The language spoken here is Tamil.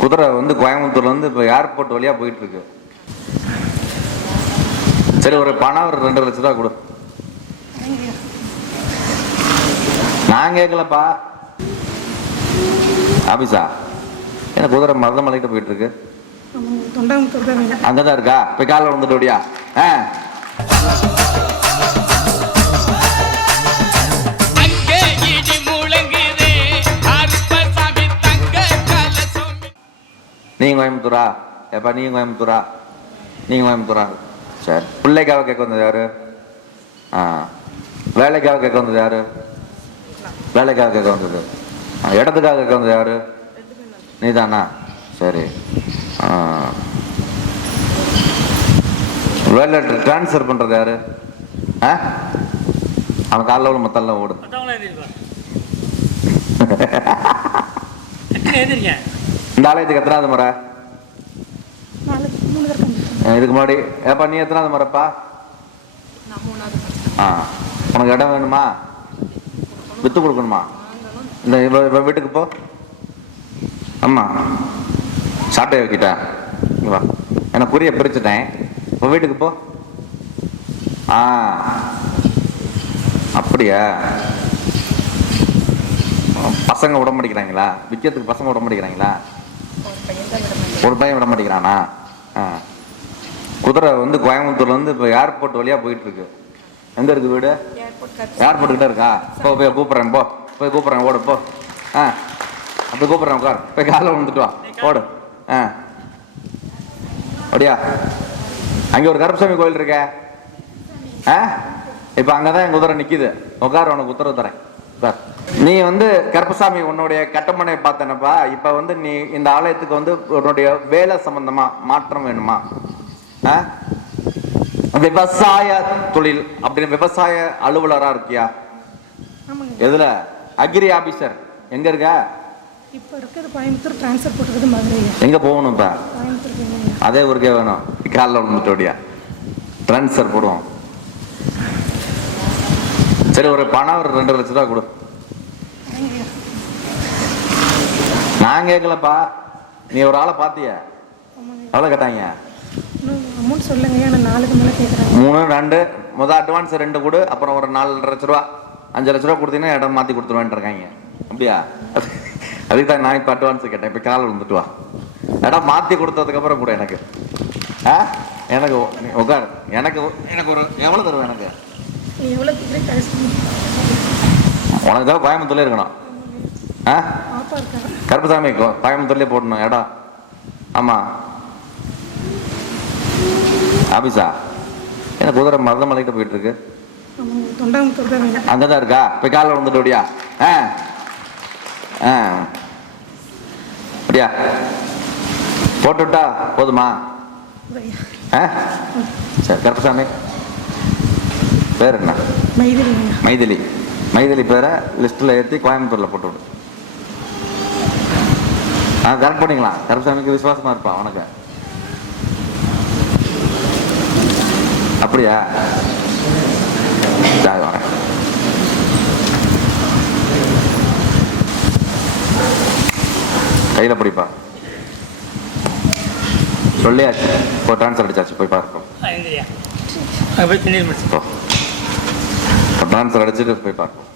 குதிரை வந்து கோயம்புத்தூர்ல இருந்து இப்போ ஏர்போர்ட் வழியா போயிட்டு இருக்கு சரி ஒரு பணம் ஒரு ரெண்டு லட்ச ரூபா கொடு. நான் கேட்கலப்பா ஆபீஸா? என்ன குதிரை மருதமலைக்கிட்ட போயிட்டு இருக்கு தொண்டாமுத்தூர் தான் இருக்கா. போய் காலைல வந்துட்டு ஓடியா? ஆ? கோயம்புத்தூரா ஏப்பா நீங்க கோயம்புத்தூரா நீங்க கோயம்புத்தூரா சரி. பிள்ளைக்காக கேட்க வந்தது யாரு? ஆ. வேலைக்காக கேட்க வந்தது யாரு? வேலைக்காக கேட்க வந்தது. இடத்துக்காக கேட்க வந்தது யாரு? நீதானா? சரி. ஆ. வேலை ட்ரான்ஸ்ஃபர் பண்றது யாரு? ஆ? அவன் காலைல உள்ள மத்தெல்லாம் ஓடு மற்றவங்களும் எழுதிருக்கலாம் எழுதிருங்க இந்த ஆலயத்துக்கு எத்தனாவது முறை நாலு மூணு தடவை அஹ் இதுக்கு முன்னாடி ஏப்பா நீ எத்தனாவது முறைப்பா? ஆ உனக்கு இடம் வேணுமா? வித்து கொடுக்கணுமா? இந்த இவ இவ வீட்டுக்கு போ. ஆமா சாட்டையை வைக்கிட்டேன் இங்க வா. எனக்கு புரிய பிரிச்சுட்டேன். இப்போ வீட்டுக்கு போ. ஆ அப்படியா? பசங்க விட மாட்டேங்கிறாங்களா விற்கிறதுக்கு பசங்க விட மாட்டேங்கிறாங்களா ஒரு பையன் விட மாட்டேங்கிறானா ஆ. குதிரை வந்து கோயம்புத்தூர்ல இருந்து இப்போ ஏர்போர்ட் வழியா போயிட்டு இருக்கு எங்க இருக்கு வீடு? ஏர்போர்ட் கிட்ட இருக்கா? போ போய் கூப்பிடுறேன் போ. போய் கூப்பிடுறேன் ஓடு போ. ஆ. அப்படி கூப்பிடுறேன் உட்கார். போய் காலைல வந்துட்டு வா. ஓடு. ஆ. அப்படியா? அங்க ஒரு கருப்பசாமி கோயில் இருக்கே. ஆ? இப்போ அங்கதான் என் குதிரை நிக்குது. உட்கார் உனக்கு உத்தரவு தரேன். உட்கார். நீ வந்து கருப்பசாமி உன்னுடைய கட்டமனை பார்த்தனப்பா. இப்ப வந்து நீ இந்த ஆலயத்துக்கு வந்து உன்னுடைய வேலை சம்பந்தமா மாற்றம் வேணுமா? விவசாய தொழில் அப்படின்னு விவசாய அலுவலரா இருக்கியா? எதுல? Agri officer. எங்க இருக்க? இப்போ இருக்கிறது கோயம்புத்தூர் ட்ரான்ஸ்ஃபர் போட்டுருக்குது மதுரை எங்க போகணும் இப்ப? அதே ஊருக்கே வேணும். காலில் வந்துட்டோடியா ட்ரான்ஸ்ஃபர் போடுவோம். சரி ஒரு பணம் ஒரு ரெண்டு லட்ச ரூபா கொடு. நான் கேட்கலப்பா நீ ஒரு ஆளை பாத்திய? எவ்வளோ கேட்டாங்க அமௌண்ட் சொல்லுங்க ஆனால் நாலுக்கு மேலே கேட்குறாங்க மூணு ரெண்டு. முதல் அட்வான்ஸ் ரெண்டு கொடு அப்புறம் ஒரு நாலு லட்ச ரூபா அஞ்சு லட்ச ரூபா கொடுத்தீங்கன்னா இடம் மாற்றி கொடுத்துருவேன் இருக்காங்க. அப்படியா? அதுக்கு தான் நான் இப்போ அட்வான்ஸ் கேட்டேன். இப்போ கால் வந்துட்டு வா. இடம் மாற்றி கொடுத்ததுக்கப்புறம் கூட எனக்கு. ஆ? எனக்கு உட்கார் எனக்கு எனக்கு ஒரு எவ்வளோ தருவேன் எனக்கு? உனக்கு தான் கோயம்புத்தூர்ல இருக்கணும். ஆ? கருப்பசாமி கோயம்புத்தூர்லயே போடணும் இடம். ஆமாம் ஆபீஸா? என்ன குதிரை மருதமலைக்கிட்ட போயிட்டு இருக்கு அங்கதான் அங்கே தான் இருக்கா? போய் காலில் வந்துட்டு அப்படியா ஆ. ஆ. அப்படியா? போட்டு விட்டா போதுமா? ஆ? சரி கருப்பசாமி. பேர் என்ன? மைதிலி. மைதிலி மைதிலி பேரை லிஸ்ட்டில் ஏற்றி கோயம்புத்தூரில் போட்டு விடு. ஆ கரெக்ட் பண்ணிக்கலாம். கருப்பசாமிக்கு விசுவாசமாக இருப்பான் உனக்கு. அப்படியா சரி வரேன் கையில் பிடிப்பா. சொல்லியாச்சு இப்போ ட்ரான்ஸ்ஃபர் அடிச்சாச்சு. போய் பார்ப்போம் ட்ரான்ஸ்ஃபர் அடிச்சுட்டு போய் பார்ப்போம்